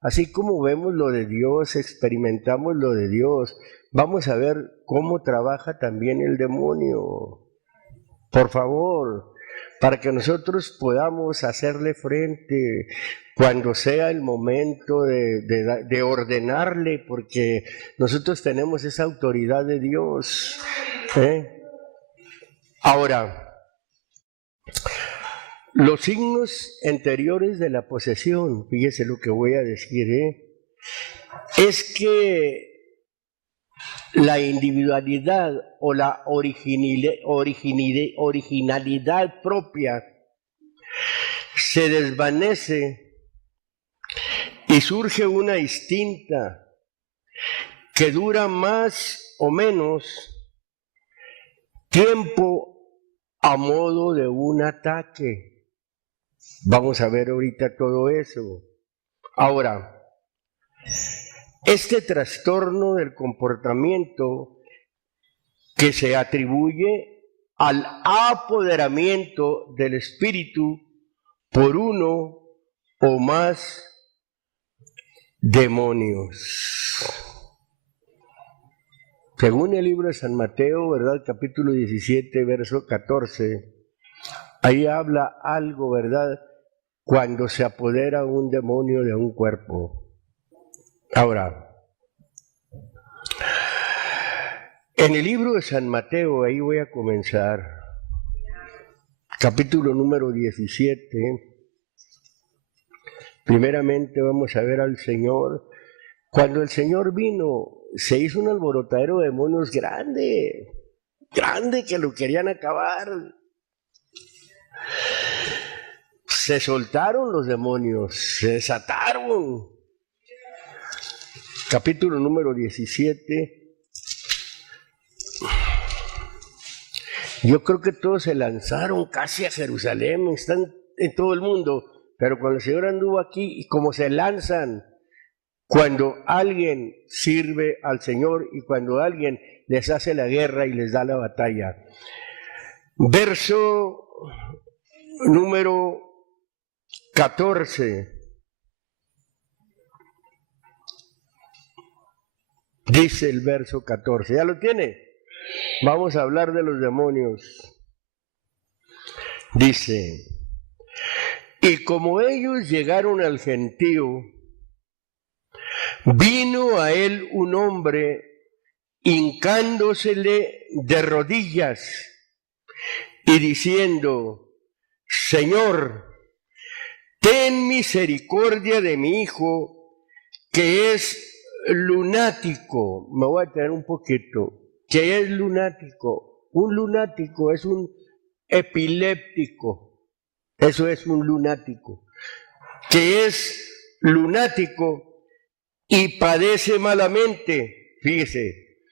Así como vemos lo de Dios, experimentamos lo de Dios, vamos a ver cómo trabaja también el demonio. Por favor, para que nosotros podamos hacerle frente cuando sea el momento de ordenarle, porque nosotros tenemos esa autoridad de Dios. Ahora, los signos anteriores de la posesión, fíjese lo que voy a decir, es que la individualidad o la originalidad propia se desvanece y surge una distinta que dura más o menos tiempo a modo de un ataque. Vamos a ver ahorita todo eso. Ahora, este trastorno del comportamiento que se atribuye al apoderamiento del espíritu por uno o más demonios. Según el libro de San Mateo, ¿verdad? Capítulo 17, verso 14, ahí habla algo, ¿verdad? Cuando se apodera un demonio de un cuerpo. Ahora, en el libro de San Mateo, ahí voy a comenzar, capítulo número 17, primeramente vamos a ver al Señor. Cuando el Señor vino, se hizo un alborotadero de demonios grande, que lo querían acabar. Se soltaron los demonios, se desataron. Capítulo número 17. Yo creo que todos se lanzaron casi a Jerusalén, están en todo el mundo, pero cuando el Señor anduvo aquí, y como se lanzan cuando alguien sirve al Señor y cuando alguien les hace la guerra y les da la batalla. Verso número 14. Dice el verso 14, ¿ya lo tiene? Vamos a hablar de los demonios. Dice, y como ellos llegaron al gentío, vino a él un hombre hincándosele de rodillas y diciendo, Señor, ten misericordia de mi hijo, que es lunático. Me voy a traer un poquito. ¿Qué es lunático? Un lunático es un epiléptico. Eso es un lunático. Que es lunático y padece malamente. Fíjese.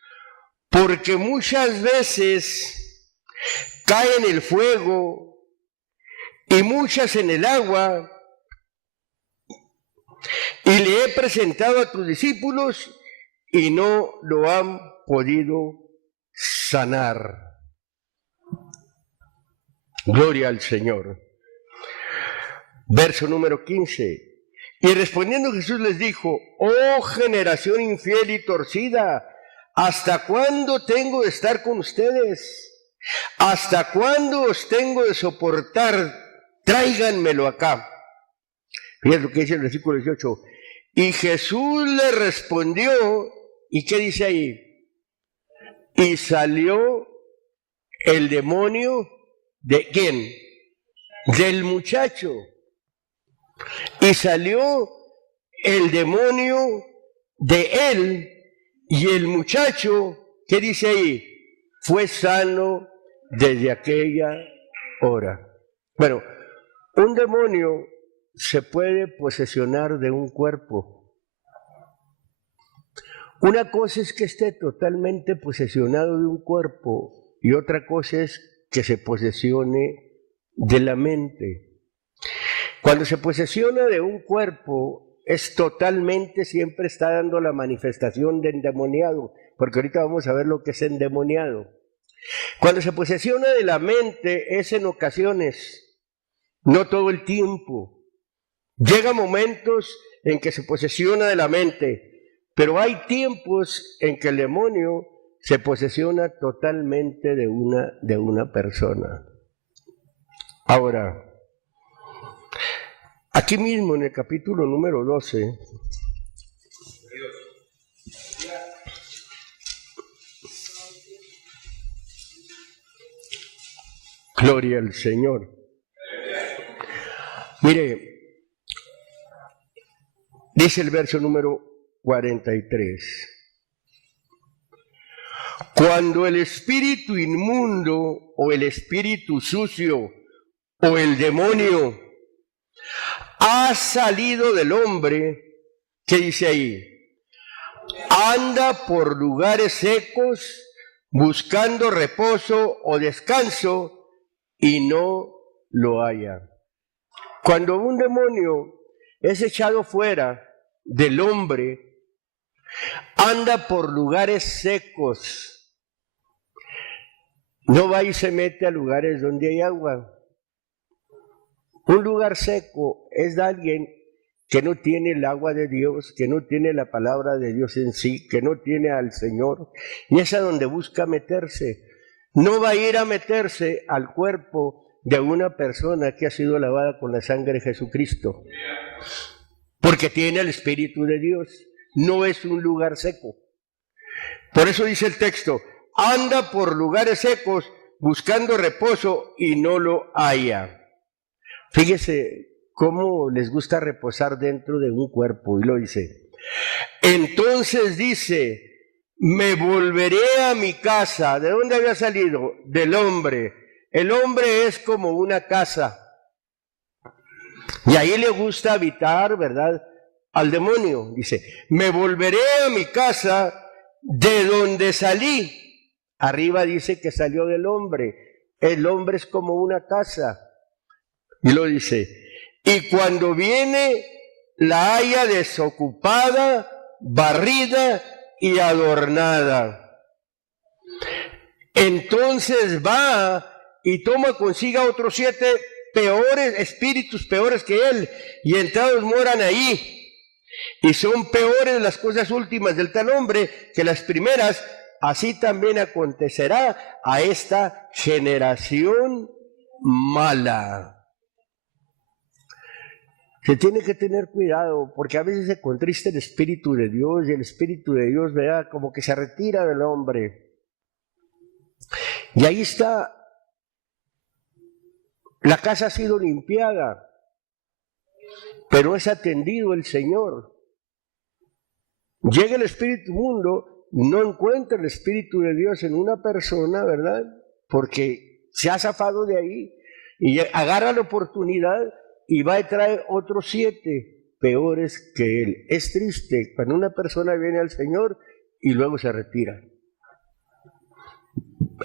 Porque muchas veces cae en el fuego y muchas en el agua. Y le he presentado a tus discípulos y no lo han podido sanar. Gloria al Señor. Verso número 15. Y respondiendo Jesús les dijo, oh generación infiel y torcida, ¿hasta cuándo tengo de estar con ustedes? ¿Hasta cuándo os tengo de soportar? Tráiganmelo acá. Fíjense lo que dice el versículo 18. Y Jesús le respondió, ¿y qué dice ahí? Y salió el demonio, ¿de quién? Del muchacho. Y salió el demonio de él, y el muchacho, ¿qué dice ahí? Fue sano desde aquella hora. Bueno, un demonio se puede posesionar de un cuerpo. Una cosa es que esté totalmente posesionado de un cuerpo y otra cosa es que se posesione de la mente. Cuando se posesiona de un cuerpo es totalmente, siempre está dando la manifestación de endemoniado, porque ahorita vamos a ver lo que es endemoniado. Cuando se posesiona de la mente es en ocasiones, no todo el tiempo. Llega momentos en que se posesiona de la mente, pero hay tiempos en que el demonio se posesiona totalmente de una persona. Ahora, aquí mismo en el capítulo número 12, gloria al Señor. Mire, dice el verso número 43. Cuando el espíritu inmundo o el espíritu sucio o el demonio ha salido del hombre, ¿qué dice ahí? Anda por lugares secos buscando reposo o descanso y no lo halla. Cuando un demonio es echado fuera del hombre, anda por lugares secos. No va y se mete a lugares donde hay agua. Un lugar seco es de alguien que no tiene el agua de Dios, que no tiene la palabra de Dios en sí, que no tiene al Señor, y es a donde busca meterse. No va a ir a meterse al cuerpo de una persona que ha sido lavada con la sangre de Jesucristo, porque tiene el Espíritu de Dios. No es un lugar seco. Por eso dice el texto, anda por lugares secos buscando reposo y no lo halla. Fíjese cómo les gusta reposar dentro de un cuerpo, y lo dice. Entonces dice, me volveré a mi casa. ¿De dónde había salido? Del hombre. El hombre es como una casa. Y ahí le gusta habitar, ¿verdad? Al demonio. Dice, me volveré a mi casa de donde salí. Arriba dice que salió del hombre. El hombre es como una casa. Y lo dice, y cuando viene la haya desocupada, barrida y adornada. Entonces va y toma consigo otros 7 peores espíritus, peores que él, y entrados moran ahí. Y son peores las cosas últimas del tal hombre que las primeras. Así también acontecerá a esta generación mala. Se tiene que tener cuidado, porque a veces se contrista el Espíritu de Dios, y el Espíritu de Dios, ¿verdad?, como que se retira del hombre. Y ahí está, la casa ha sido limpiada, pero es atendido el Señor. Llega el espíritu inmundo, no encuentra el Espíritu de Dios en una persona, ¿verdad?, porque se ha zafado de ahí, y agarra la oportunidad y va a traer otros 7 peores que él. Es triste cuando una persona viene al Señor y luego se retira.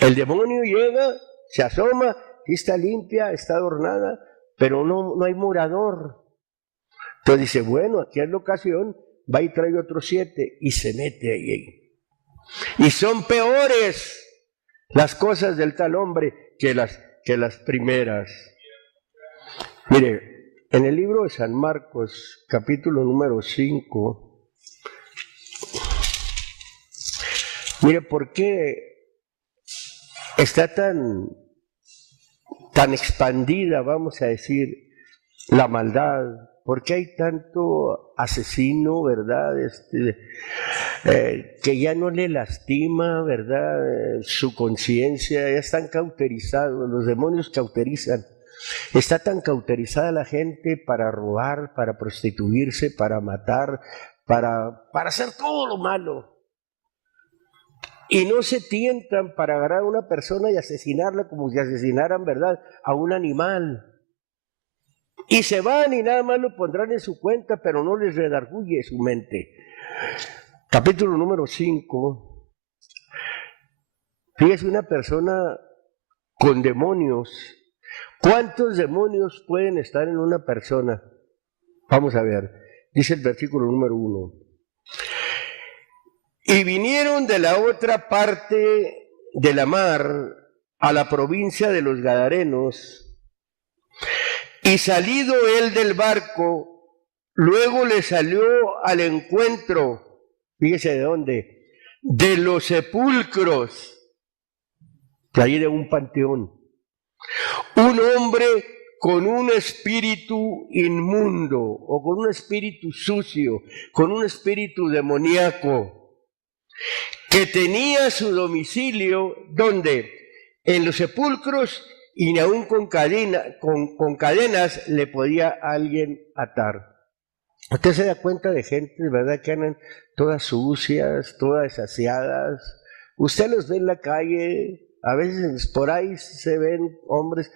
El demonio llega, se asoma, y está limpia, está adornada, pero no hay morador. Entonces dice, bueno, aquí es la ocasión, va y trae otros 7 y se mete ahí. Y son peores las cosas del tal hombre que las primeras. Mire, en el libro de San Marcos, capítulo número 5, mire por qué está tan expandida, vamos a decir, la maldad. ¿Por qué hay tanto asesino, verdad? Que ya no le lastima, ¿verdad? Su conciencia, ya están cauterizados, los demonios cauterizan. Está tan cauterizada la gente para robar, para prostituirse, para matar, para hacer todo lo malo. Y no se tientan para agarrar a una persona y asesinarla como si asesinaran, ¿verdad?, a un animal. Y se van y nada más lo pondrán en su cuenta, pero no les redarguye su mente. Capítulo número 5. Fíjese, una persona con demonios. ¿Cuántos demonios pueden estar en una persona? Vamos a ver. Dice el versículo número 1. Y vinieron de la otra parte de la mar a la provincia de los Gadarenos, y salido él del barco, luego le salió al encuentro, fíjese de dónde, de los sepulcros, de ahí de un panteón, un hombre con un espíritu inmundo o con un espíritu sucio, con un espíritu demoníaco, que tenía su domicilio, ¿dónde? En los sepulcros, y aún con cadenas le podía alguien atar. Usted se da cuenta de gente, ¿verdad?, que andan todas sucias, todas desasiadas. Usted los ve en la calle, a veces por ahí se ven hombres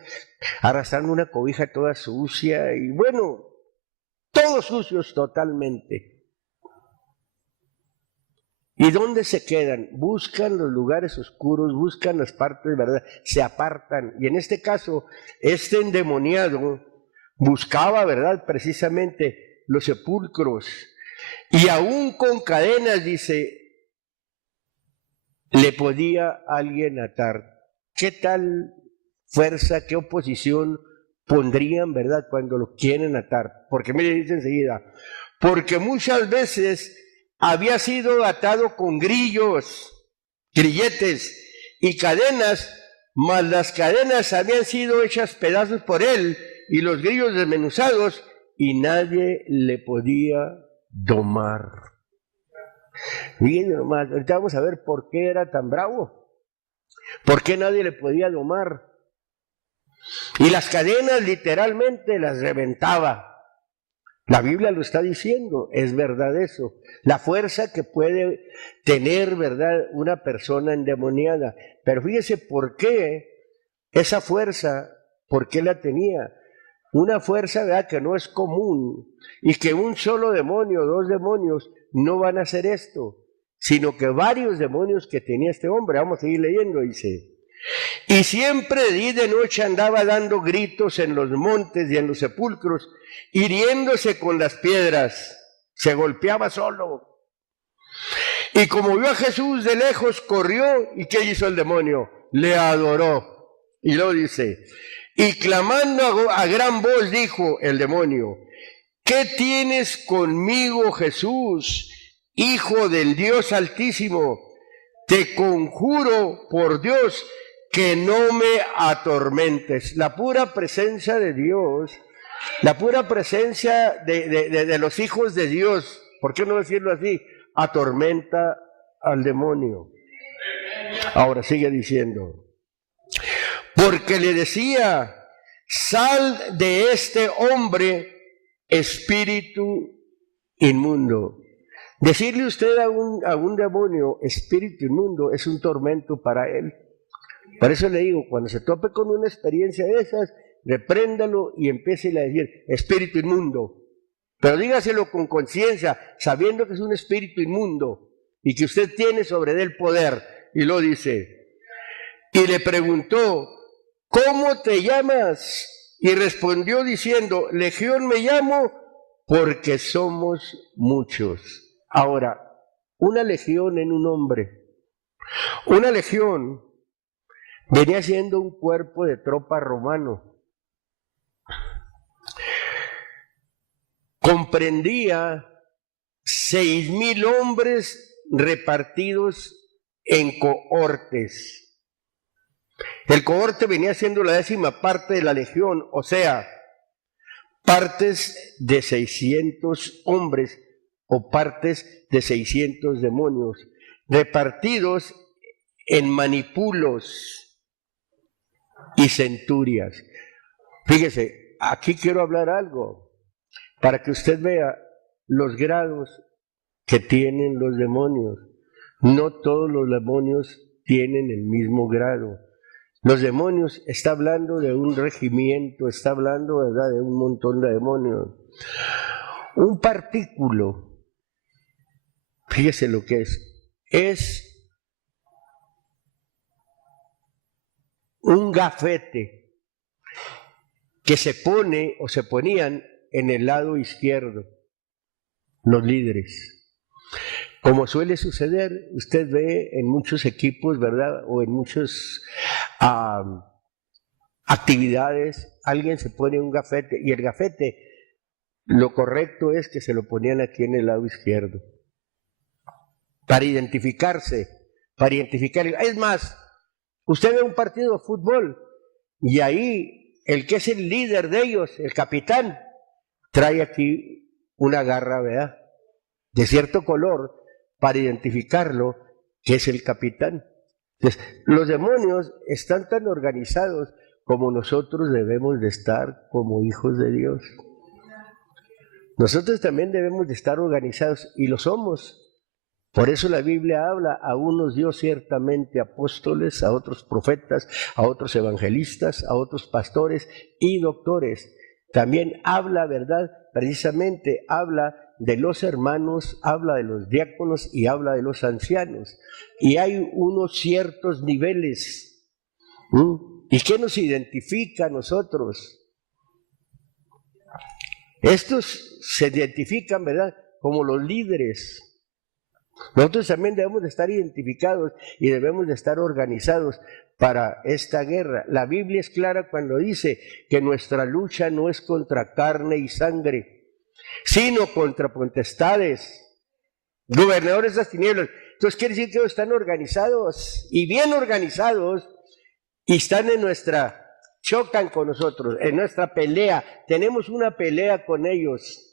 arrastrando una cobija toda sucia y bueno, todos sucios totalmente. ¿Y dónde se quedan? Buscan los lugares oscuros, buscan las partes, ¿verdad? Se apartan. Y en este caso, este endemoniado buscaba, ¿verdad?, precisamente los sepulcros. Y aún con cadenas, dice, le podía alguien atar. ¿Qué tal fuerza, qué oposición pondrían, ¿verdad?, cuando lo quieren atar? Porque mire, dice enseguida, porque muchas veces había sido atado con grillos, grilletes y cadenas, mas las cadenas habían sido hechas pedazos por él y los grillos desmenuzados y nadie le podía domar. Miren nomás, ahorita vamos a ver por qué era tan bravo, por qué nadie le podía domar. Y las cadenas literalmente las reventaba. La Biblia lo está diciendo, es verdad eso. La fuerza que puede tener, ¿verdad?, una persona endemoniada. Pero fíjese por qué esa fuerza, por qué la tenía. Una fuerza, ¿verdad?, que no es común y que un solo demonio, dos demonios no van a hacer esto, sino que varios demonios que tenía este hombre. Vamos a seguir leyendo, dice. Y siempre de día y de noche andaba dando gritos en los montes y en los sepulcros, hiriéndose con las piedras, se golpeaba solo. Y como vio a Jesús de lejos, corrió, ¿y qué hizo el demonio? Le adoró. Y luego dice, y clamando a gran voz dijo el demonio, ¿qué tienes conmigo, Jesús, Hijo del Dios Altísimo? Te conjuro por Dios que no me atormentes. La pura presencia de Dios, la pura presencia de los hijos de Dios, ¿por qué no decirlo así?, atormenta al demonio. Ahora sigue diciendo, porque le decía, sal de este hombre, espíritu inmundo. Decirle usted a un demonio, espíritu inmundo, es un tormento para él. Por eso le digo, cuando se tope con una experiencia de esas, repréndalo y empiece a decir, espíritu inmundo. Pero dígaselo con conciencia, sabiendo que es un espíritu inmundo y que usted tiene sobre él poder. Y lo dice. Y le preguntó, ¿cómo te llamas? Y respondió diciendo, Legión me llamo porque somos muchos. Ahora, una legión en un hombre. Una legión venía siendo un cuerpo de tropa romano. Comprendía 6,000 hombres repartidos en cohortes. El cohorte venía siendo la 10ª parte de la legión, o sea, partes de 600 hombres o partes de 600 demonios, repartidos en manipulos y centurias. Fíjese, aquí quiero hablar algo, para que usted vea los grados que tienen los demonios. No todos los demonios tienen el mismo grado. Los demonios, está hablando de un regimiento, está hablando, ¿verdad?, de un montón de demonios. Un partículo, fíjese lo que es un gafete que se pone o se ponían en el lado izquierdo los líderes. Como suele suceder, usted ve en muchos equipos, ¿verdad?, o en muchas actividades, alguien se pone un gafete y el gafete lo correcto es que se lo ponían aquí en el lado izquierdo, para identificarse, para identificar. Es más, usted ve un partido de fútbol y ahí el que es el líder de ellos, el capitán, trae aquí una garra, ¿verdad?, de cierto color para identificarlo que es el capitán. Entonces, los demonios están tan organizados como nosotros debemos de estar como hijos de Dios. Nosotros también debemos de estar organizados y lo somos. Por eso la Biblia habla: a unos dio ciertamente apóstoles, a otros profetas, a otros evangelistas, a otros pastores y doctores. También habla, ¿verdad? Precisamente habla de los hermanos, habla de los diáconos y habla de los ancianos. Y hay unos ciertos niveles. ¿Y qué nos identifica a nosotros? Estos se identifican, ¿verdad?, como los líderes. Nosotros también debemos de estar identificados y debemos de estar organizados para esta guerra. La Biblia es clara cuando dice que nuestra lucha no es contra carne y sangre, sino contra potestades, gobernadores de las tinieblas. Entonces quiere decir que ellos están organizados y bien organizados y están en nuestra, chocan con nosotros, en nuestra pelea. Tenemos una pelea con ellos.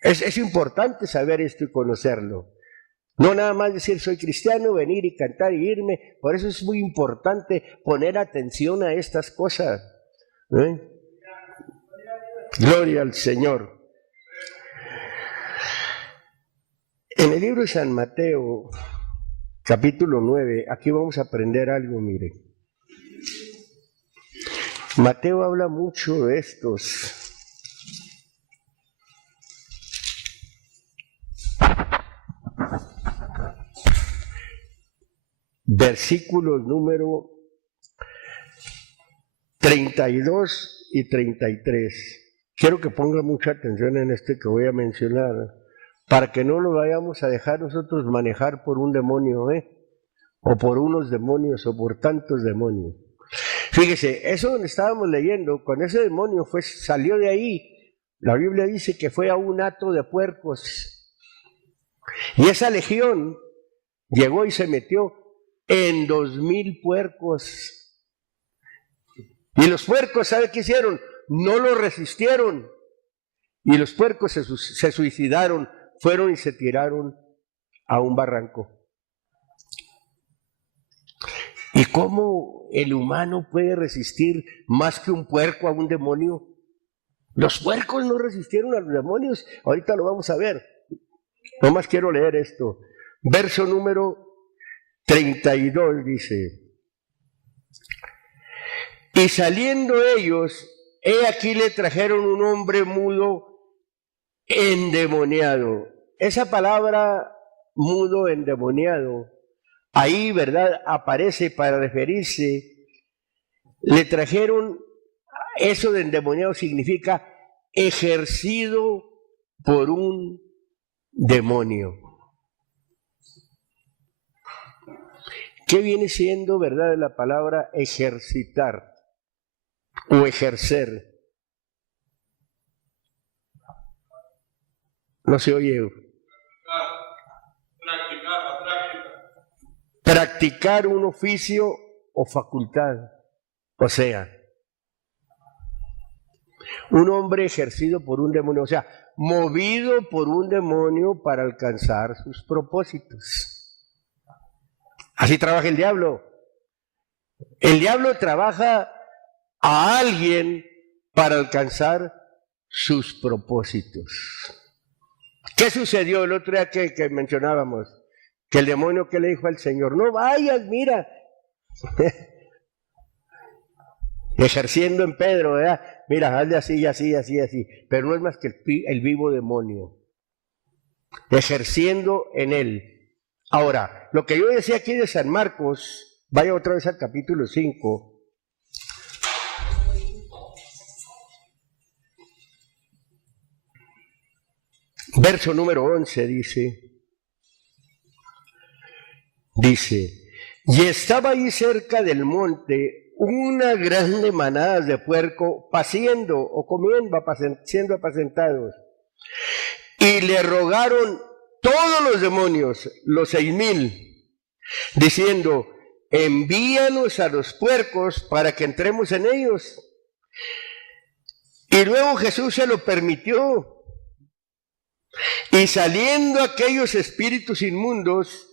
Es importante saber esto y conocerlo. No nada más decir soy cristiano, venir y cantar y irme. Por eso es muy importante poner atención a estas cosas. Gloria al Señor. En el libro de San Mateo, capítulo 9, aquí vamos a aprender algo, mire. Mateo habla mucho de estos. Versículos número 32 y 33. Quiero que ponga mucha atención en este que voy a mencionar, para que no nos vayamos a dejar nosotros manejar por un demonio, o por unos demonios, o por tantos demonios. Fíjese, eso donde estábamos leyendo, con ese demonio salió de ahí. La Biblia dice que fue a un hato de puercos. Y esa legión llegó y se metió en 2,000 puercos. Y los puercos, ¿sabe qué hicieron? No lo resistieron. Y los puercos se suicidaron, fueron y se tiraron a un barranco. ¿Y cómo el humano puede resistir más que un puerco a un demonio? Los puercos no resistieron a los demonios. Ahorita lo vamos a ver. Nomás quiero leer esto. Verso número 32 dice: y saliendo ellos, he aquí le trajeron un hombre mudo endemoniado. Esa palabra mudo endemoniado, ahí, ¿verdad?, aparece para referirse. Le trajeron, eso de endemoniado significa ejercido por un demonio. ¿Qué viene siendo, verdad, la palabra ejercitar o ejercer? No se oye. Practicar un oficio o facultad. O sea, un hombre ejercido por un demonio, o sea, movido por un demonio para alcanzar sus propósitos. Así trabaja el diablo. El diablo trabaja a alguien para alcanzar sus propósitos. ¿Qué sucedió el otro día que mencionábamos? Que el demonio, que le dijo al Señor: no vayas, mira. Ejerciendo en Pedro, ¿verdad? Mira, hazle así, así, así, así. Pero no es más que el vivo demonio. Ejerciendo en él. Ahora, lo que yo decía aquí de San Marcos, vaya otra vez al capítulo 5. Verso número 11 dice, y estaba ahí cerca del monte una grande manada de puerco paciendo o comiendo, siendo apacentados. Y le rogaron todos los demonios, los 6,000, diciendo, envíanos a los puercos para que entremos en ellos. Y luego Jesús se lo permitió. Y saliendo aquellos espíritus inmundos,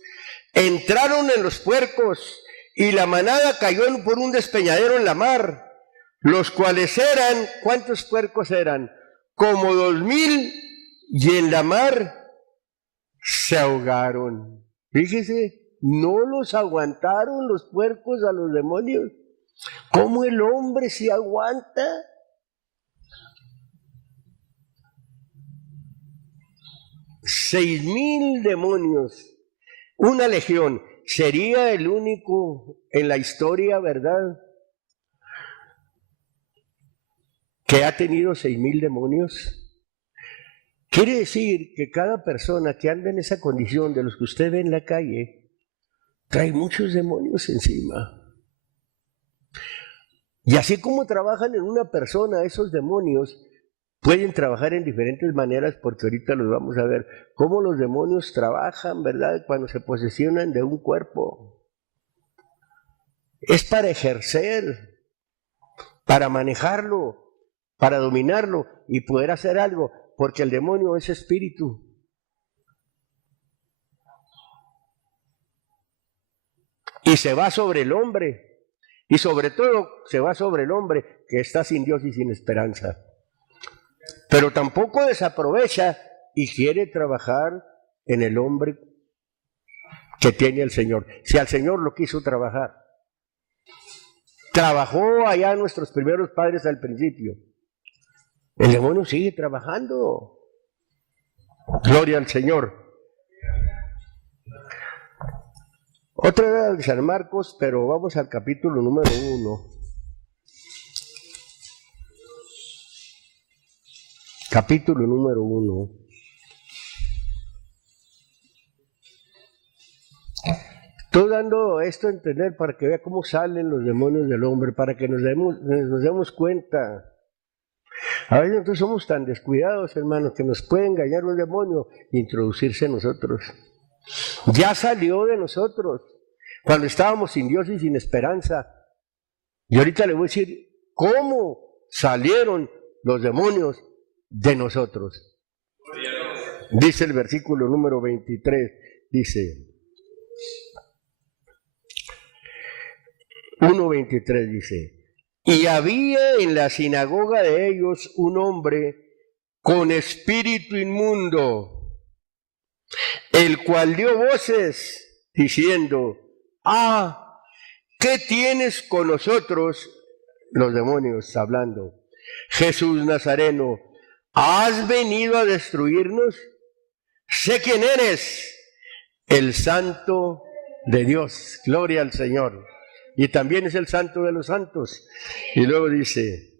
entraron en los puercos, y la manada cayó por un despeñadero en la mar, los cuales eran, ¿cuántos puercos eran? Como 2,000, y en la mar se ahogaron. Fíjese, no los aguantaron los puercos a los demonios. ¿Cómo el hombre se aguanta? $6,000 demonios, una legión. Sería el único en la historia, ¿verdad?, que ha tenido 6,000 demonios. Quiere decir que cada persona que anda en esa condición, de los que usted ve en la calle, trae muchos demonios encima. Y así como trabajan en una persona esos demonios, pueden trabajar en diferentes maneras, porque ahorita los vamos a ver, cómo los demonios trabajan, ¿verdad?, cuando se posesionan de un cuerpo. Es para ejercer, para manejarlo, para dominarlo y poder hacer algo, porque el demonio es espíritu. Y se va sobre el hombre, y sobre todo se va sobre el hombre que está sin Dios y sin esperanza. Pero tampoco desaprovecha y quiere trabajar en el hombre que tiene el Señor. Si al Señor lo quiso trabajar, trabajó allá nuestros primeros padres al principio. El demonio sigue trabajando. Gloria al Señor. Otra era de San Marcos, pero vamos al capítulo número 1. Capítulo número 1. Estoy dando esto a entender para que vea cómo salen los demonios del hombre, para que nos demos cuenta. A veces nosotros somos tan descuidados, hermanos, que nos puede engañar un demonio e introducirse en nosotros. Ya salió de nosotros cuando estábamos sin Dios y sin esperanza. Y ahorita le voy a decir cómo salieron los demonios de nosotros. Dice el versículo número 23, dice, 1:23 dice, y había en la sinagoga de ellos un hombre con espíritu inmundo, el cual dio voces diciendo, ¿qué tienes con nosotros? Los demonios hablando, Jesús Nazareno, ¿has venido a destruirnos? Sé quién eres, el Santo de Dios. Gloria al Señor. Y también es el Santo de los santos. Y luego dice,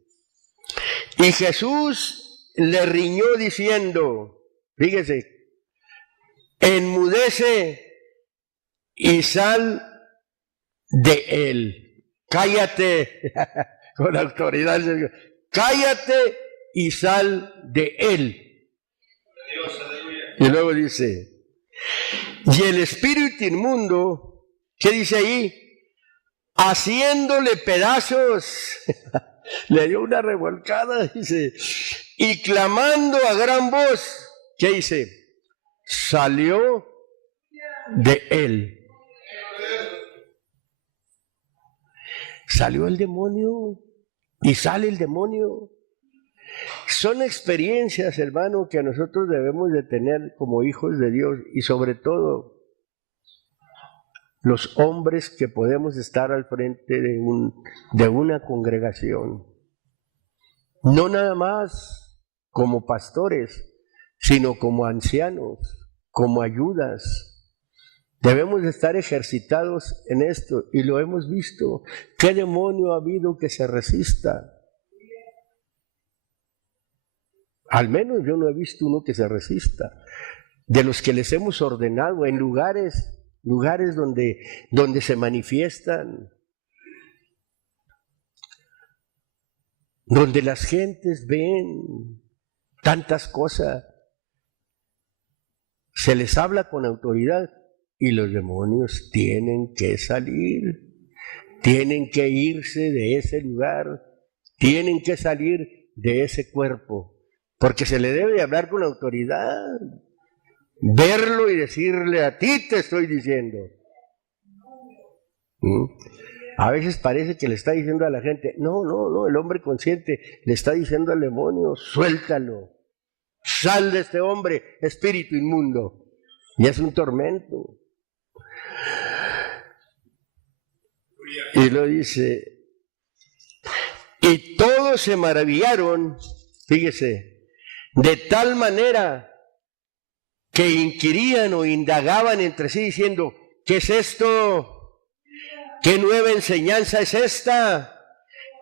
y Jesús le riñó diciendo, fíjese, enmudece y sal de él. Cállate, con autoridad, cállate y sal de él. Y luego dice, y el espíritu inmundo, ¿qué dice ahí? Haciéndole pedazos, le dio una revolcada, dice, y clamando a gran voz, ¿qué dice? Salió de él. Salió el demonio y sale el demonio. Son experiencias, hermano, que nosotros debemos de tener como hijos de Dios y sobre todo los hombres que podemos estar al frente de una congregación. No nada más como pastores, sino como ancianos, como ayudas. Debemos estar ejercitados en esto y lo hemos visto. ¿Qué demonio ha habido que se resista? Al menos yo no he visto uno que se resista. De los que les hemos ordenado en lugares donde se manifiestan. donde las gentes ven tantas cosas, se les habla con autoridad y los demonios tienen que salir, tienen que irse de ese lugar, tienen que salir de ese cuerpo, porque se le debe hablar con autoridad, verlo y decirle: a ti te estoy diciendo. A veces parece que le está diciendo a la gente: no, el hombre consciente le está diciendo al demonio: suéltalo, sal de este hombre, espíritu inmundo. Y es un tormento. Y lo dice: y todos se maravillaron, fíjese, de tal manera que inquirían o indagaban entre sí diciendo: ¿qué es esto? ¿Qué nueva enseñanza es esta?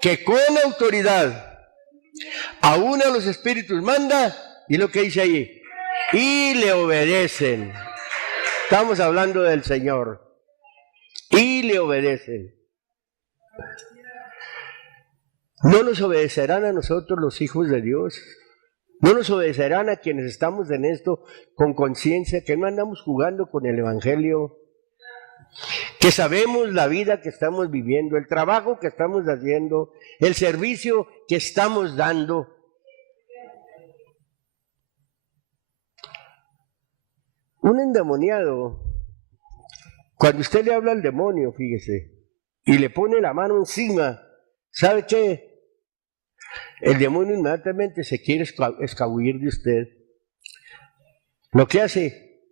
Que con autoridad aún a los espíritus manda, y lo que dice allí, y le obedecen. Estamos hablando del Señor. Y le obedecen. ¿No nos obedecerán a nosotros los hijos de Dios? ¿No nos obedecerán a quienes estamos en esto con conciencia, que no andamos jugando con el Evangelio, que sabemos la vida que estamos viviendo, el trabajo que estamos haciendo, el servicio que estamos dando? Un endemoniado, cuando usted le habla al demonio, fíjese, y le pone la mano encima, ¿sabe qué? El demonio inmediatamente se quiere escabullir de usted. Lo que hace,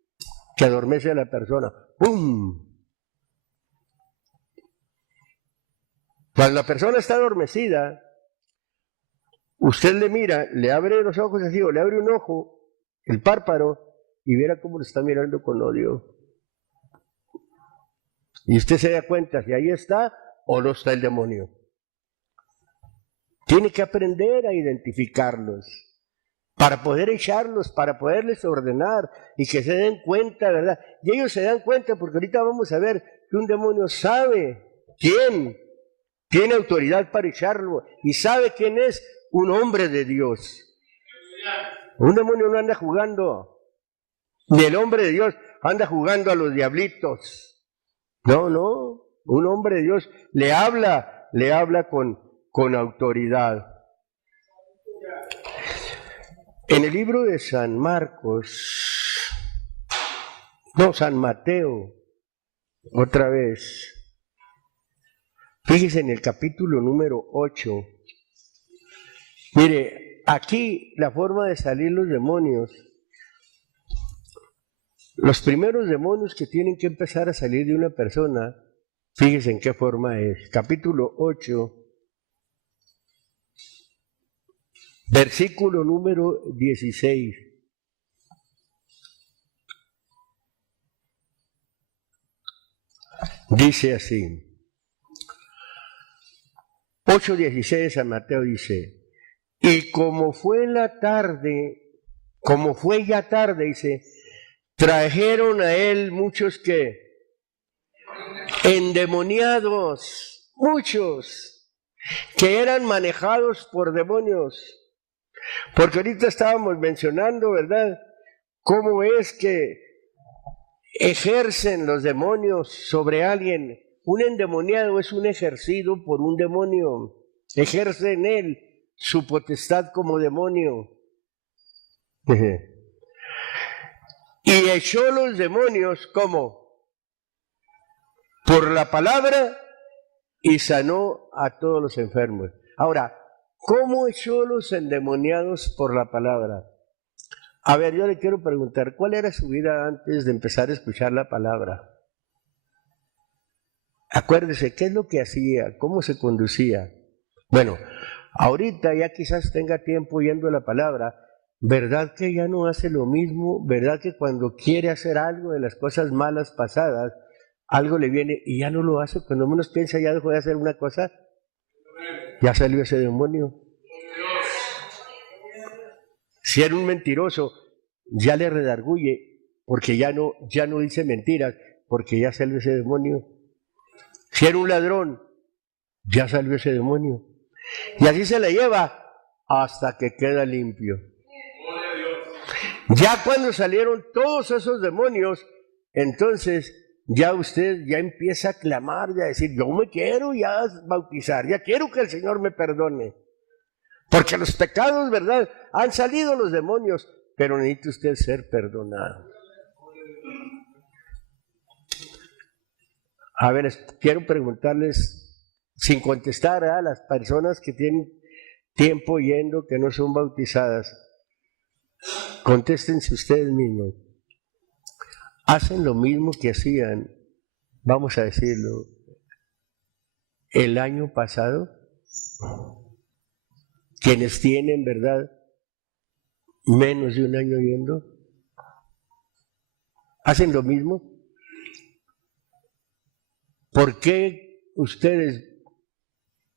que adormece a la persona. ¡Pum! Cuando la persona está adormecida, usted le mira, le abre los ojos así, o le abre un ojo, el párpado, y verá cómo lo está mirando con odio. Y usted se da cuenta si ahí está o no está el demonio. Tiene que aprender a identificarlos para poder echarlos, para poderles ordenar y que se den cuenta, ¿verdad? Y ellos se dan cuenta porque ahorita vamos a ver que un demonio sabe quién tiene autoridad para echarlo y sabe quién es un hombre de Dios. Un demonio no anda jugando, ni el hombre de Dios anda jugando a los diablitos. No, un hombre de Dios le habla con autoridad. En el libro de San Mateo, otra vez, fíjese en el capítulo número 8, mire, aquí la forma de salir los demonios, los primeros demonios que tienen que empezar a salir de una persona, fíjese en qué forma es. Capítulo 8, versículo número 16. Dice así. 8:16 San Mateo dice: y como fue ya tarde, dice, trajeron a él muchos que endemoniados, muchos que eran manejados por demonios. Porque ahorita estábamos mencionando, ¿verdad?, cómo es que ejercen los demonios sobre alguien. Un endemoniado es un ejercido por un demonio. Ejerce en él su potestad como demonio. Y echó los demonios, ¿cómo? Por la palabra, y sanó a todos los enfermos. Ahora, ¿cómo echó los endemoniados por la palabra? A ver, yo le quiero preguntar, ¿cuál era su vida antes de empezar a escuchar la palabra? Acuérdese, ¿qué es lo que hacía? ¿Cómo se conducía? Bueno, ahorita ya quizás tenga tiempo oyendo la palabra, ¿verdad que ya no hace lo mismo? ¿Verdad que cuando quiere hacer algo de las cosas malas pasadas, algo le viene y ya no lo hace? Cuando menos piensa, ya dejó de hacer una cosa, ya salió ese demonio. Si era un mentiroso, ya le redarguye, porque ya no dice mentiras, porque ya salió ese demonio. Si era un ladrón, ya salió ese demonio. Y así se la lleva hasta que queda limpio. Ya cuando salieron todos esos demonios, entonces ya usted ya empieza a clamar y a decir, yo me quiero ya bautizar, ya quiero que el Señor me perdone. Porque los pecados, ¿verdad? Han salido los demonios, pero necesita usted ser perdonado. A ver, quiero preguntarles, sin contestar a las personas que tienen tiempo yendo, que no son bautizadas, contéstense ustedes mismos. ¿Hacen lo mismo que hacían, vamos a decirlo, el año pasado? Quienes tienen, ¿verdad?, menos de un año yendo, ¿hacen lo mismo? ¿Por qué ustedes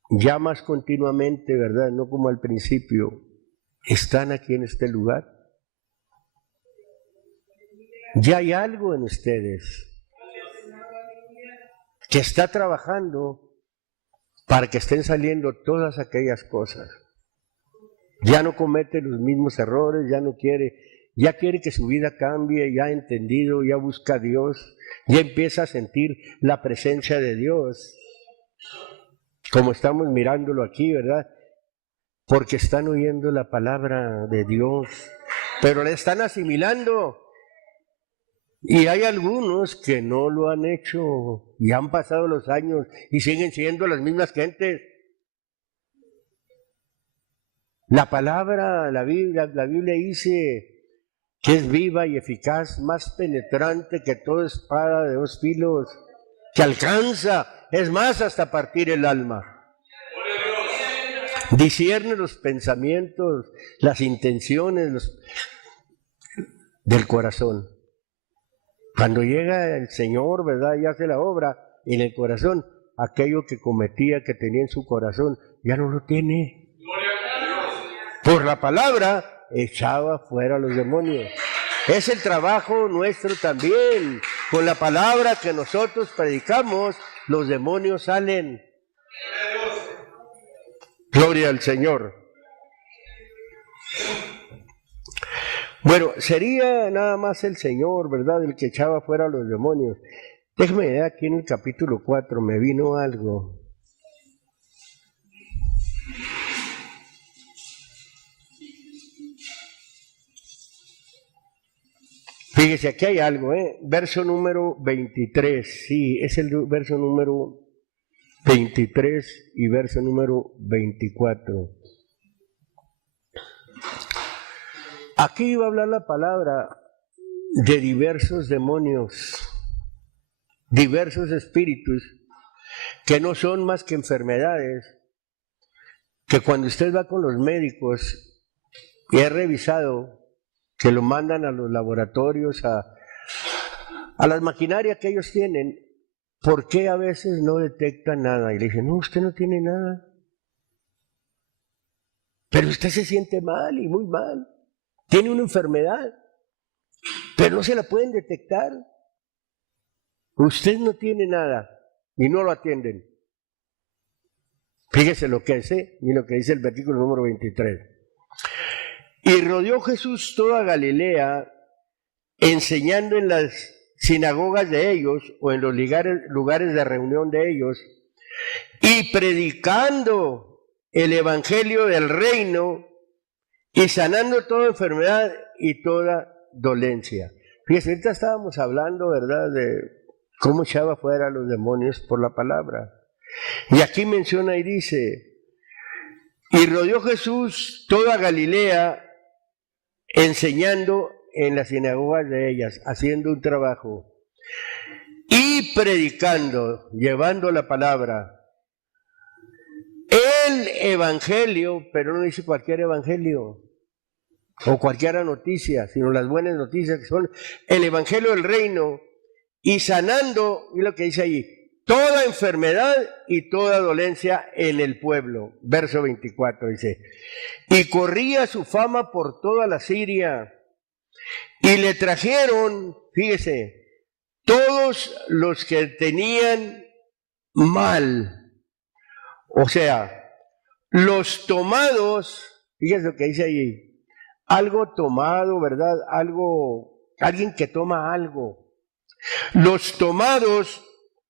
ya más continuamente, ¿verdad?, no como al principio, están aquí en este lugar? Ya hay algo en ustedes que está trabajando para que estén saliendo todas aquellas cosas. Ya no comete los mismos errores, ya quiere que su vida cambie, ya ha entendido, ya busca a Dios, ya empieza a sentir la presencia de Dios, como estamos mirándolo aquí, ¿verdad? Porque están oyendo la palabra de Dios, pero la están asimilando. Y hay algunos que no lo han hecho y han pasado los años y siguen siendo las mismas gentes. La palabra, la Biblia dice que es viva y eficaz, más penetrante que toda espada de dos filos, que alcanza, es más, hasta partir el alma. Discierne los pensamientos, las intenciones del corazón. Cuando llega el Señor, ¿verdad?, y hace la obra en el corazón, aquello que cometía, que tenía en su corazón, ya no lo tiene. Por la palabra echaba fuera a los demonios. Es el trabajo nuestro también. Con la palabra que nosotros predicamos, los demonios salen. Gloria al Señor. Bueno, sería nada más el Señor, ¿verdad?, el que echaba fuera a los demonios. Déjeme ver aquí en el capítulo 4, me vino algo. Fíjese, aquí hay algo, verso número 23, sí, es el verso número 23 y verso número 24. Aquí iba a hablar la palabra de diversos demonios, diversos espíritus, que no son más que enfermedades, que cuando usted va con los médicos y es revisado, que lo mandan a los laboratorios, a las maquinarias que ellos tienen, ¿por qué a veces no detectan nada? Y le dicen, no, usted no tiene nada, pero usted se siente mal y muy mal. Tiene una enfermedad, pero no se la pueden detectar. Usted no tiene nada y no lo atienden. Fíjese lo que es, y lo que dice el versículo número 23. Y rodeó Jesús toda Galilea, enseñando en las sinagogas de ellos o en los lugares de reunión de ellos, y predicando el evangelio del reino y sanando toda enfermedad y toda dolencia. Fíjense, ahorita estábamos hablando, ¿verdad?, de cómo echaba fuera a los demonios por la palabra. Y aquí menciona y dice, y rodeó Jesús toda Galilea, enseñando en las sinagogas de ellas, haciendo un trabajo, y predicando, llevando la palabra, el evangelio, pero no dice cualquier evangelio, o cualquier noticia, sino las buenas noticias que son el evangelio del reino, y sanando, y lo que dice allí, toda enfermedad y toda dolencia en el pueblo. Verso 24 dice, y corría su fama por toda la Siria, y le trajeron, fíjese, todos los que tenían mal, o sea, los tomados, fíjense lo que dice ahí, algo tomado, ¿verdad? Alguien que toma algo. Los tomados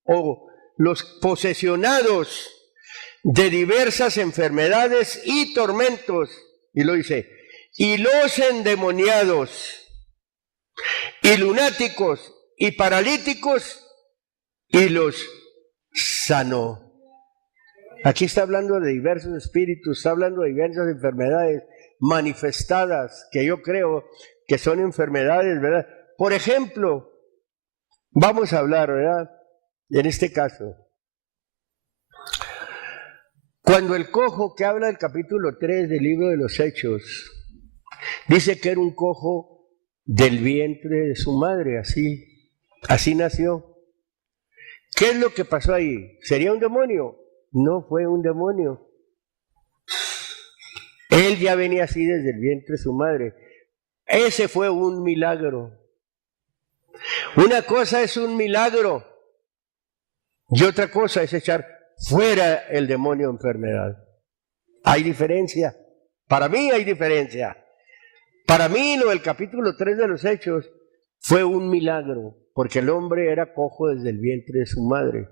o los posesionados de diversas enfermedades y tormentos, y lo dice, y los endemoniados, y lunáticos, y paralíticos, y los sanó. Aquí está hablando de diversos espíritus, está hablando de diversas enfermedades manifestadas, que yo creo que son enfermedades, ¿verdad? Por ejemplo, vamos a hablar, ¿verdad? En este caso, cuando el cojo que habla del capítulo 3 del libro de los Hechos, dice que era un cojo del vientre de su madre, así nació. ¿Qué es lo que pasó ahí? ¿Sería un demonio? No fue un demonio. Él ya venía así desde el vientre de su madre. Ese fue un milagro. Una cosa es un milagro y otra cosa es echar fuera el demonio enfermedad. Hay diferencia. Para mí hay diferencia. Para mí lo del capítulo 3 de los Hechos fue un milagro, porque el hombre era cojo desde el vientre de su madre.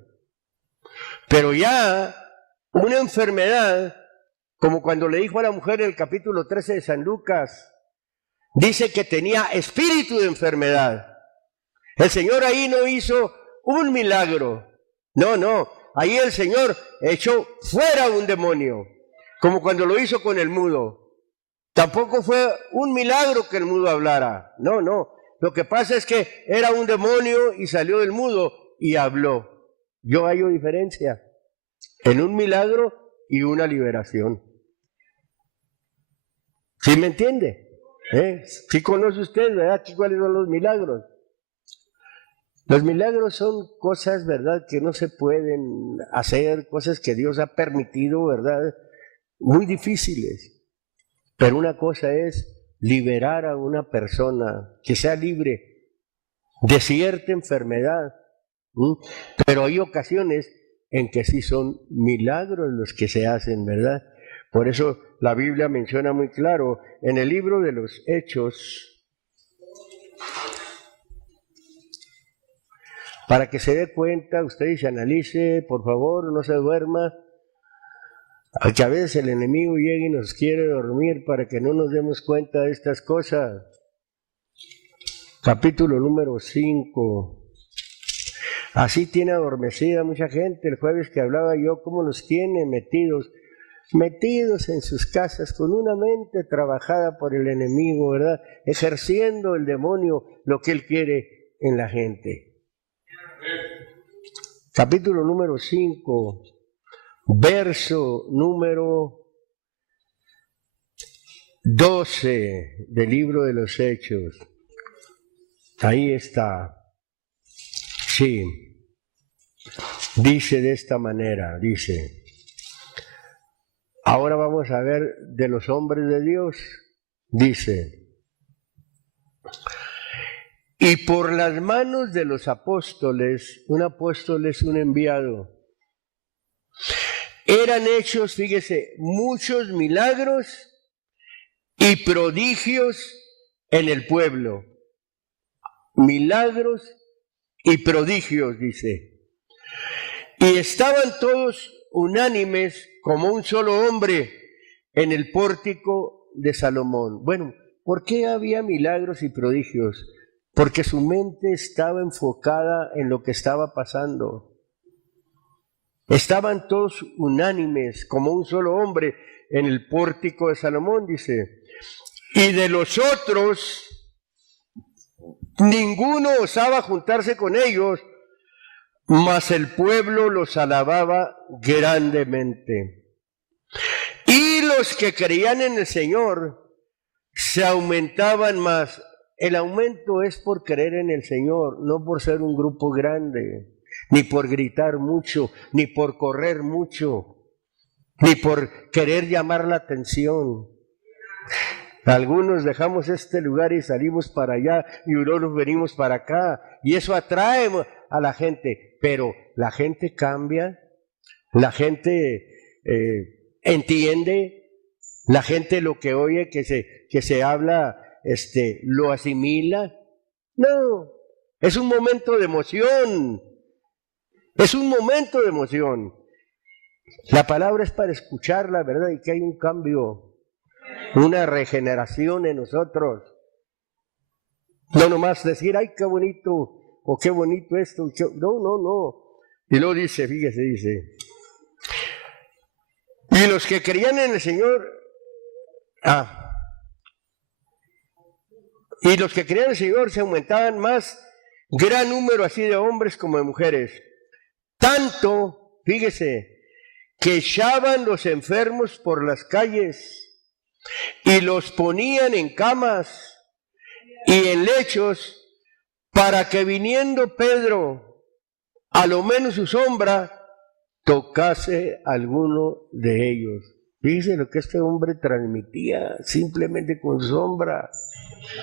Pero ya una enfermedad, como cuando le dijo a la mujer en el capítulo 13 de San Lucas, dice que tenía espíritu de enfermedad. El Señor ahí no hizo un milagro. No. Ahí el Señor echó fuera un demonio, como cuando lo hizo con el mudo. Tampoco fue un milagro que el mudo hablara. No. Lo que pasa es que era un demonio y salió del mudo y habló. Yo hallo diferencia en un milagro y una liberación. ¿Sí me entiende? ¿Sí conoce usted, verdad? ¿Cuáles son los milagros? Los milagros son cosas, ¿verdad?, que no se pueden hacer, cosas que Dios ha permitido, ¿verdad?, muy difíciles. Pero una cosa es liberar a una persona que sea libre de cierta enfermedad. Pero hay ocasiones en que sí son milagros los que se hacen, ¿verdad? Por eso la Biblia menciona muy claro en el libro de los Hechos, para que se dé cuenta usted y se analice, por favor, no se duerma, que a veces el enemigo llega y nos quiere dormir para que no nos demos cuenta de estas cosas. Capítulo número 5. Así tiene adormecida mucha gente. El jueves que hablaba yo, cómo los tiene metidos en sus casas con una mente trabajada por el enemigo, ¿verdad? Ejerciendo el demonio lo que él quiere en la gente. Capítulo número 5, verso número 12 del libro de los Hechos. Ahí está. Sí. Dice de esta manera, dice. Ahora vamos a ver de los hombres de Dios. Dice. Y por las manos de los apóstoles, un apóstol es un enviado, eran hechos, fíjese, muchos milagros y prodigios en el pueblo. Milagros y prodigios, dice. Y estaban todos unánimes como un solo hombre en el pórtico de Salomón. Bueno, ¿por qué había milagros y prodigios? Porque su mente estaba enfocada en lo que estaba pasando. Estaban todos unánimes, como un solo hombre, en el pórtico de Salomón, dice. Y de los otros, ninguno osaba juntarse con ellos, mas el pueblo los alababa grandemente. Y los que creían en el Señor se aumentaban más. El aumento es por creer en el Señor, no por ser un grupo grande, ni por gritar mucho, ni por correr mucho, ni por querer llamar la atención. Algunos dejamos este lugar y salimos para allá y otros venimos para acá y eso atrae a la gente, pero la gente cambia, la gente entiende, la gente lo que oye, que se habla, lo asimila. No, es un momento de emoción, es un momento de emoción. La palabra es para escucharla, ¿verdad? Y que hay un cambio, una regeneración en nosotros. No nomás decir, ay, qué bonito, o qué bonito esto. No, no, no. Y luego dice, fíjese, dice, y los que creían en el Señor, y los que creían en el Señor se aumentaban más, gran número así de hombres como de mujeres. Tanto, fíjese, que echaban los enfermos por las calles y los ponían en camas y en lechos, para que viniendo Pedro, a lo menos su sombra, tocase alguno de ellos. Fíjese lo que este hombre transmitía, simplemente con sombra,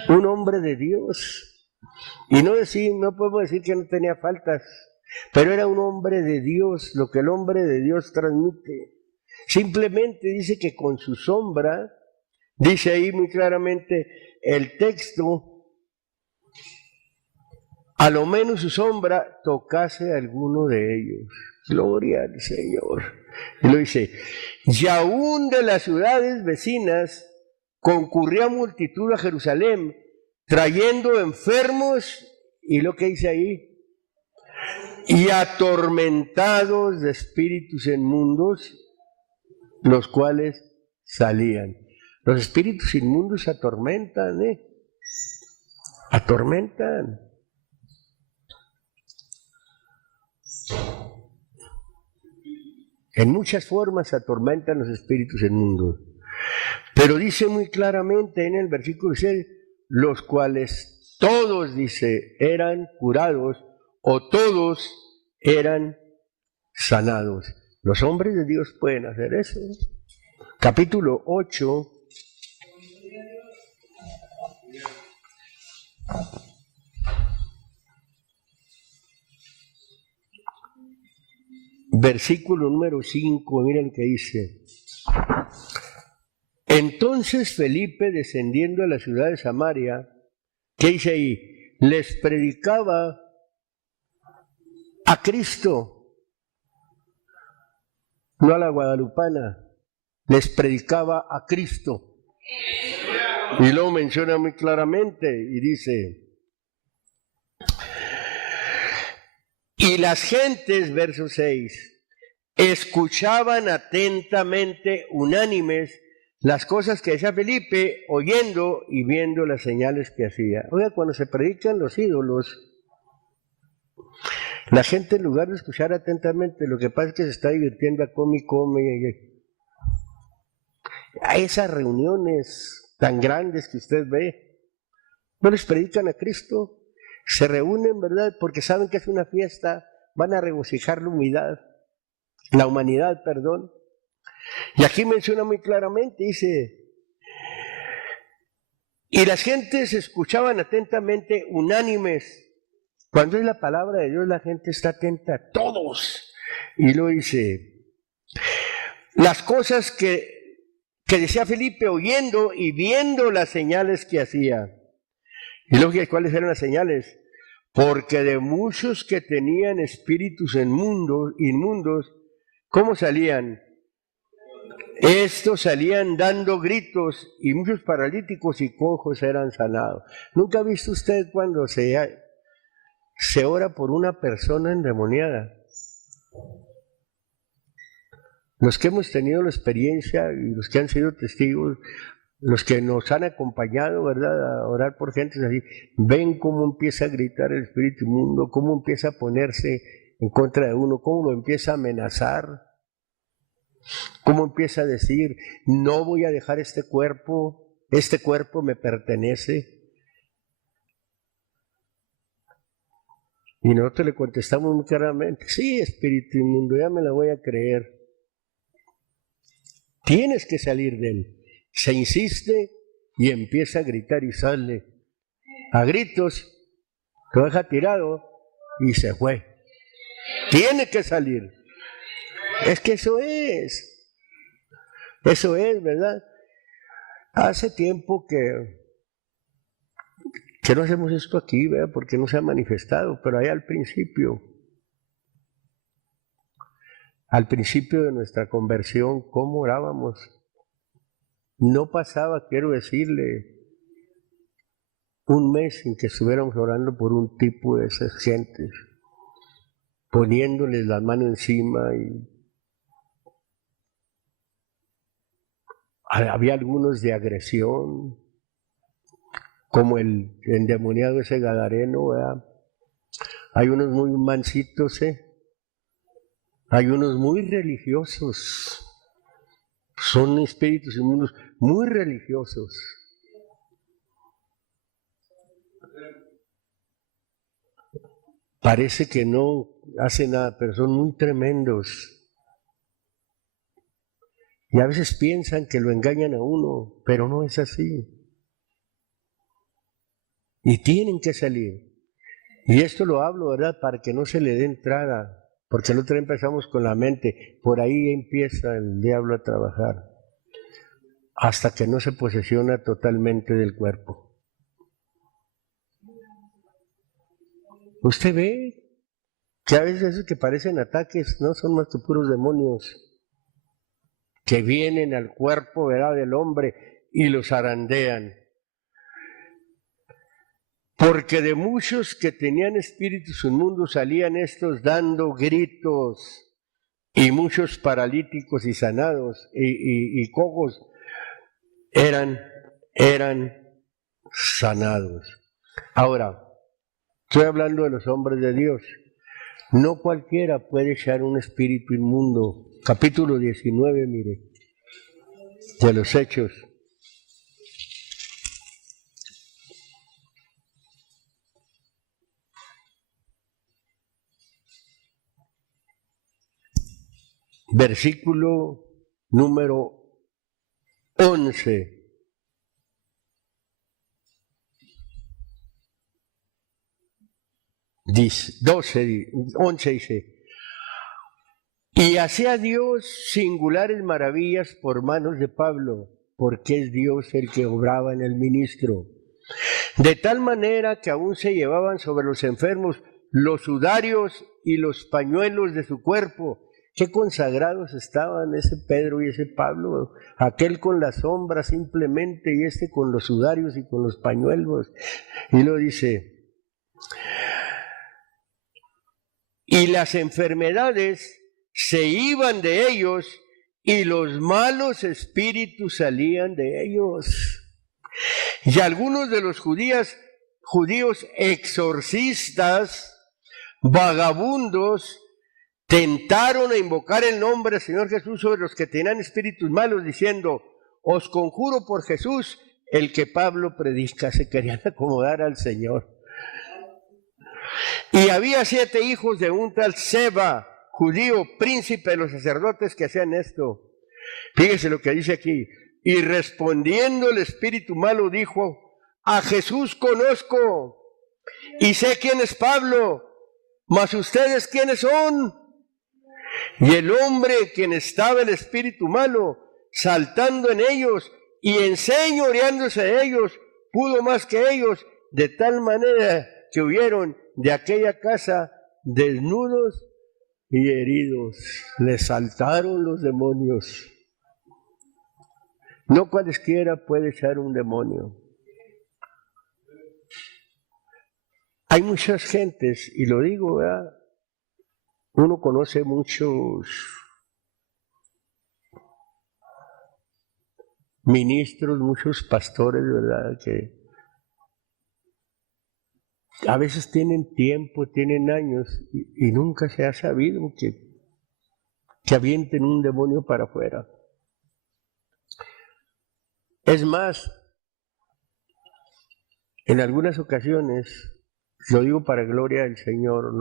un hombre de Dios. Y no podemos decir que no tenía faltas, pero era un hombre de Dios, lo que el hombre de Dios transmite. Simplemente dice que con su sombra, dice ahí muy claramente el texto, a lo menos su sombra tocase a alguno de ellos. Gloria al Señor. Y lo dice, y aún de las ciudades vecinas concurría multitud a Jerusalén, trayendo enfermos, y lo que dice ahí, y atormentados de espíritus inmundos, los cuales salían. Los espíritus inmundos atormentan, atormentan. En muchas formas atormentan los espíritus inmundos. Pero dice muy claramente en el versículo 6, los cuales todos, dice, eran curados o todos eran sanados. Los hombres de Dios pueden hacer eso. Capítulo 8. Versículo número 5, miren que dice. Entonces Felipe, descendiendo a la ciudad de Samaria, ¿qué dice ahí? Les predicaba a Cristo, no a la guadalupana, les predicaba a Cristo. Y lo menciona muy claramente y dice, y las gentes, verso 6, escuchaban atentamente, unánimes, las cosas que decía Felipe, oyendo y viendo las señales que hacía. Oiga, cuando se predican los ídolos, la gente en lugar de escuchar atentamente, lo que pasa es que se está divirtiendo a come y come. A esas reuniones tan grandes que usted ve, no les predican a Cristo, se reúnen, ¿verdad? Porque saben que es una fiesta, van a regocijar la humanidad, perdón. Y aquí menciona muy claramente, dice, y las gentes escuchaban atentamente, unánimes. Cuando es la palabra de Dios, la gente está atenta a todos. Y lo dice, las cosas que decía Felipe, oyendo y viendo las señales que hacía. Y luego, ¿cuáles eran las señales? Porque de muchos que tenían espíritus inmundos, ¿cómo salían? Estos salían dando gritos y muchos paralíticos y cojos eran sanados. ¿Nunca ha visto usted cuando se ora por una persona endemoniada? Los que hemos tenido la experiencia y los que han sido testigos, los que nos han acompañado, ¿verdad?, a orar por gente así, ven cómo empieza a gritar el espíritu inmundo, cómo empieza a ponerse en contra de uno, cómo lo empieza a amenazar, cómo empieza a decir, no voy a dejar este cuerpo me pertenece. Y nosotros le contestamos muy claramente, sí, espíritu inmundo, ya me la voy a creer. Tienes que salir de él. Se insiste y empieza a gritar y sale a gritos, lo deja tirado y se fue. Tiene que salir. Es que eso es. Eso es, ¿verdad? Hace tiempo que no hacemos esto aquí, ¿verdad? Porque no se ha manifestado, pero ahí al principio de nuestra conversión, ¿cómo orábamos? No pasaba, quiero decirle, un mes sin que estuviéramos orando por un tipo de esas gentes, poniéndoles la mano encima y había algunos de agresión, como el endemoniado ese gadareno, ¿verdad? Hay unos muy mansitos, hay unos muy religiosos, son espíritus inmundos muy religiosos. Parece que no hacen nada, pero son muy tremendos. Y a veces piensan que lo engañan a uno, pero no es así. Y tienen que salir. Y esto lo hablo, ¿verdad? Para que no se le dé entrada, porque nosotros empezamos con la mente, por ahí empieza el diablo a trabajar, hasta que no se posesiona totalmente del cuerpo. Usted ve que a veces esos que parecen ataques no son más que puros demonios que vienen al cuerpo, ¿verdad?, del hombre y los zarandean. Porque de muchos que tenían espíritus inmundos salían estos dando gritos, y muchos paralíticos y sanados y cojos eran sanados. Ahora, estoy hablando de los hombres de Dios. No cualquiera puede echar un espíritu inmundo. Capítulo 19, mire, de los Hechos. Versículo número 11. 11 dice: y hacía Dios singulares maravillas por manos de Pablo, porque es Dios el que obraba en el ministro. De tal manera que aún se llevaban sobre los enfermos los sudarios y los pañuelos de su cuerpo. Qué consagrados estaban ese Pedro y ese Pablo, aquel con la sombra simplemente y este con los sudarios y con los pañuelos. Y lo dice: y las enfermedades se iban de ellos y los malos espíritus salían de ellos. Y algunos de los judíos exorcistas, vagabundos, tentaron a invocar el nombre del Señor Jesús sobre los que tenían espíritus malos, diciendo: os conjuro por Jesús, el que Pablo predica. Se querían acomodar al Señor. Y había 7 hijos de un tal Seba, judío, príncipe de los sacerdotes, que hacían esto. Fíjese lo que dice aquí: y respondiendo el espíritu malo dijo: a Jesús conozco y sé quién es Pablo, mas ustedes quiénes son. Y el hombre quien estaba el espíritu malo, saltando en ellos y enseñoreándose de ellos, pudo más que ellos, de tal manera que huyeron de aquella casa desnudos y heridos. Les saltaron los demonios. No cualesquiera puede echar un demonio. Hay muchas gentes, y lo digo, ¿verdad? Uno conoce muchos ministros, muchos pastores, ¿verdad?, que a veces tienen tiempo, tienen años, y nunca se ha sabido que avienten un demonio para afuera. Es más, en algunas ocasiones, lo digo para gloria del Señor,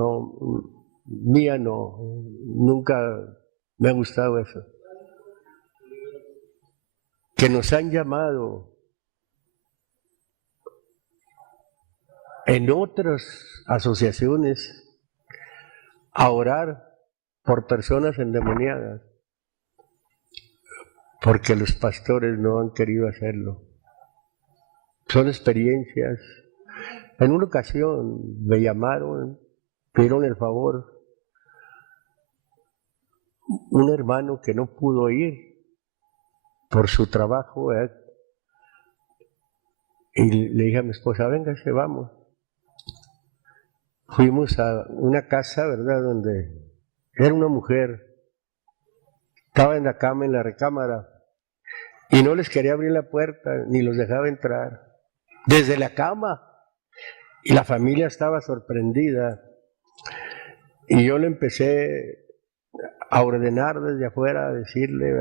mía no, nunca me ha gustado eso, que nos han llamado en otras asociaciones a orar por personas endemoniadas. porque los pastores no han querido hacerlo. Son experiencias. En una ocasión me llamaron, pidieron el favor, un hermano que no pudo ir por su trabajo, ¿verdad? Y le dije a mi esposa, véngase, vamos. Fuimos a una casa, ¿verdad?, donde era una mujer, estaba en la cama, en la recámara, y no les quería abrir la puerta, ni los dejaba entrar, desde la cama. Y la familia estaba sorprendida. Y yo le empecé a ordenar desde afuera, a decirle,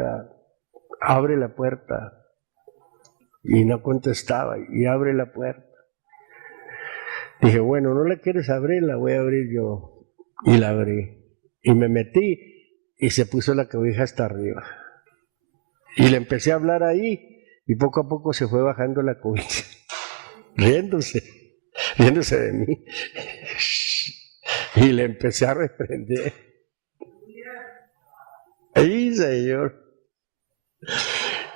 abre la puerta. Y no contestaba, y abre la puerta. Dije, bueno, no la quieres abrir, la voy a abrir yo. Y la abrí. Y me metí y se puso la cobija hasta arriba. Y le empecé a hablar ahí y poco a poco se fue bajando la cobija, riéndose de mí. Y le empecé a reprender. ¡Ay, Señor!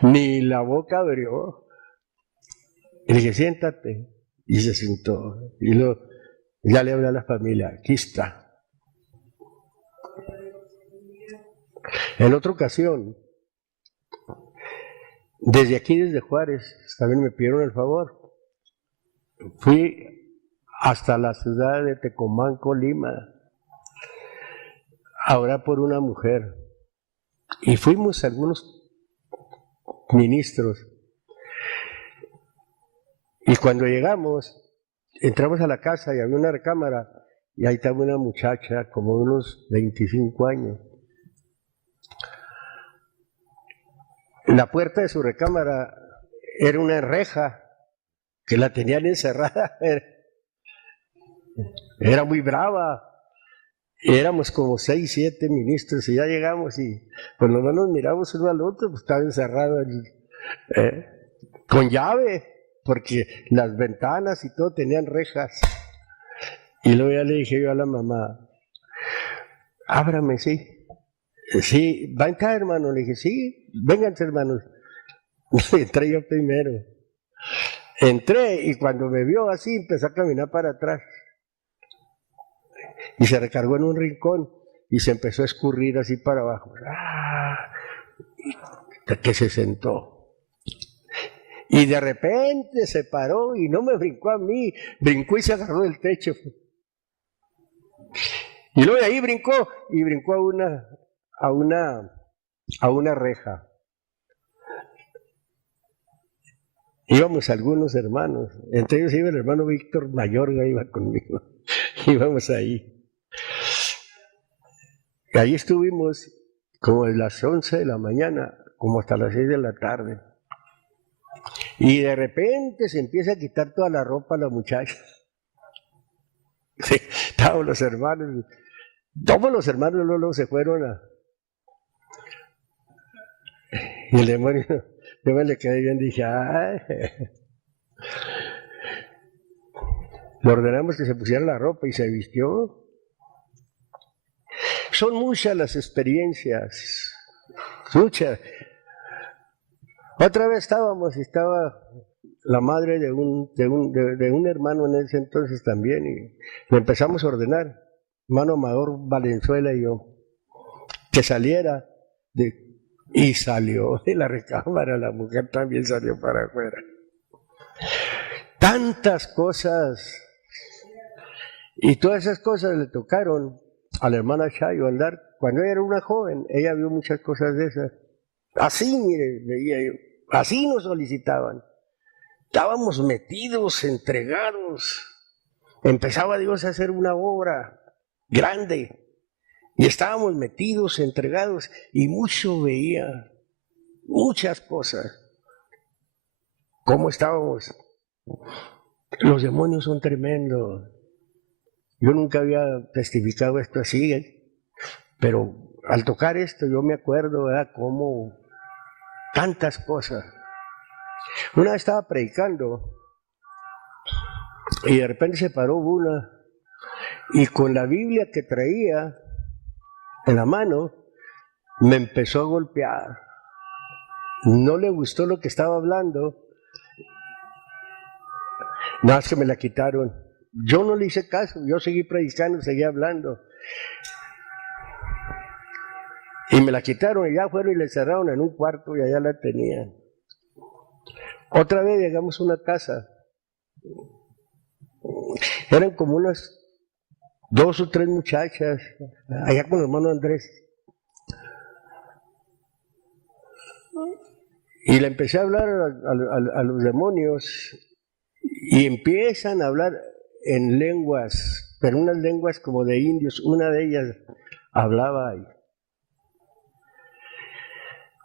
Ni la boca abrió. Y le dije, siéntate. Y se sentó. Y ya le hablé a la familia, aquí está. En otra ocasión, desde aquí, desde Juárez, también me pidieron el favor. Fui hasta la ciudad de Tecomán, Colima, a orar por una mujer. Y fuimos algunos ministros. Y cuando llegamos, entramos a la casa y había una recámara, y ahí estaba una muchacha como de unos 25 años. La puerta de su recámara era una reja que la tenían encerrada. Era muy brava. Éramos como 6, 7 ministros y ya llegamos y pues no nos miramos uno al otro, pues estaba encerrado con llave, porque las ventanas y todo tenían rejas. Y luego ya le dije yo a la mamá, ábrame, sí. Sí, ¿va a entrar, hermano? Le dije, sí, vénganse, hermanos. Entré yo primero. Entré y cuando me vio así empezó a caminar para atrás. Y se recargó en un rincón y se empezó a escurrir así para abajo. Hasta que se sentó. Y de repente se paró y no me brincó a mí, brincó y se agarró del techo. Y luego de ahí brincó y brincó a una reja. Íbamos algunos hermanos, entre ellos iba el hermano Víctor Mayorga, iba conmigo, íbamos ahí. Y ahí estuvimos como de las 11 de la mañana, como hasta las 6 de la tarde. Y de repente se empieza a quitar toda la ropa a la muchacha. Sí, estaban los hermanos, todos los hermanos luego se fueron a... Y el demonio, yo me le quedé bien, dije, ¡ay! Le ordenamos que se pusiera la ropa y se vistió. Son muchas las experiencias, muchas. Otra vez estaba la madre de un hermano en ese entonces también, y le empezamos a ordenar, hermano Amador Valenzuela y yo, que saliera, y salió de la recámara, la mujer también salió para afuera. Tantas cosas, y todas esas cosas le tocaron a la hermana Chayo andar. Cuando ella era una joven, ella vio muchas cosas de esas. Así, mire, veía yo, así nos solicitaban. Estábamos metidos, entregados. Empezaba Dios a hacer una obra grande. Y estábamos metidos, entregados, y mucho veía, muchas cosas. ¿Cómo estábamos? Los demonios son tremendos. Yo nunca había testificado esto así, pero al tocar esto yo me acuerdo, ¿verdad?, cómo tantas cosas. Una vez estaba predicando y de repente se paró una y con la Biblia que traía en la mano me empezó a golpear. no le gustó lo que estaba hablando. No, es que me la quitaron. Yo no le hice caso, yo seguí predicando, seguí hablando. Y me la quitaron y ya fueron y le cerraron en un cuarto y allá la tenían. Otra vez llegamos a una casa. Eran como unas 2 o 3 muchachas, allá con el hermano Andrés. Y le empecé a hablar a los demonios y empiezan a hablar en lenguas, pero unas lenguas como de indios. Una de ellas hablaba ahí.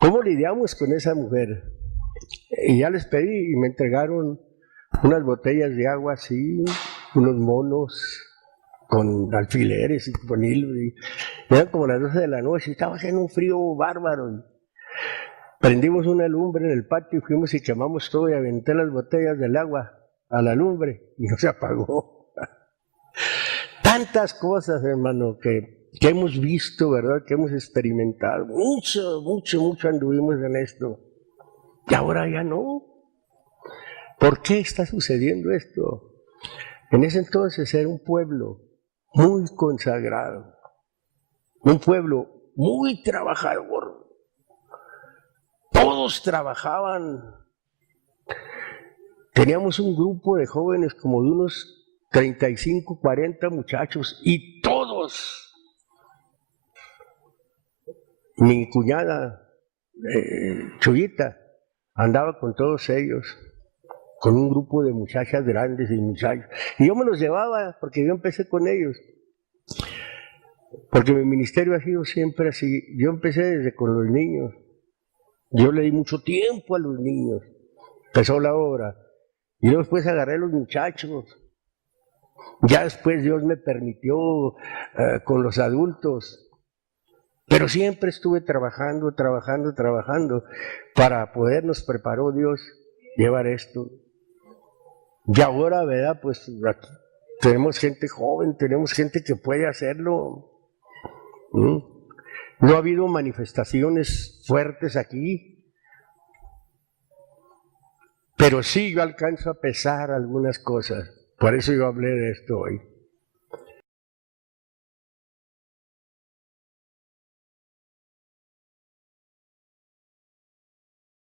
¿Cómo lidiamos con esa mujer? Y ya les pedí y me entregaron unas botellas de agua así, unos monos con alfileres y con hilo. Y eran como las 12 de la noche y estaba haciendo un frío bárbaro. Prendimos una lumbre en el patio y fuimos y quemamos todo y aventé las botellas del agua a la lumbre y no se apagó. Tantas cosas, hermano, que hemos visto, ¿verdad? Que hemos experimentado. Mucho anduvimos en esto. Y ahora ya no. ¿Por qué está sucediendo esto? En ese entonces era un pueblo muy consagrado, un pueblo muy trabajador. Todos trabajaban. Teníamos un grupo de jóvenes como de unos 35, 40 muchachos y todos. Mi cuñada, Chuyita, andaba con todos ellos, con un grupo de muchachas grandes y muchachos. Y yo me los llevaba porque yo empecé con ellos. Porque mi ministerio ha sido siempre así. Yo empecé desde con los niños. Yo le di mucho tiempo a los niños. Empezó la obra. Y luego después agarré a los muchachos. Ya después Dios me permitió con los adultos. Pero siempre estuve trabajando, para poder, nos preparó Dios llevar esto. Y ahora, ¿verdad? Pues aquí tenemos gente joven, tenemos gente que puede hacerlo. No ha habido manifestaciones fuertes aquí, pero sí yo alcanzo a pesar algunas cosas. Por eso yo hablé de esto hoy.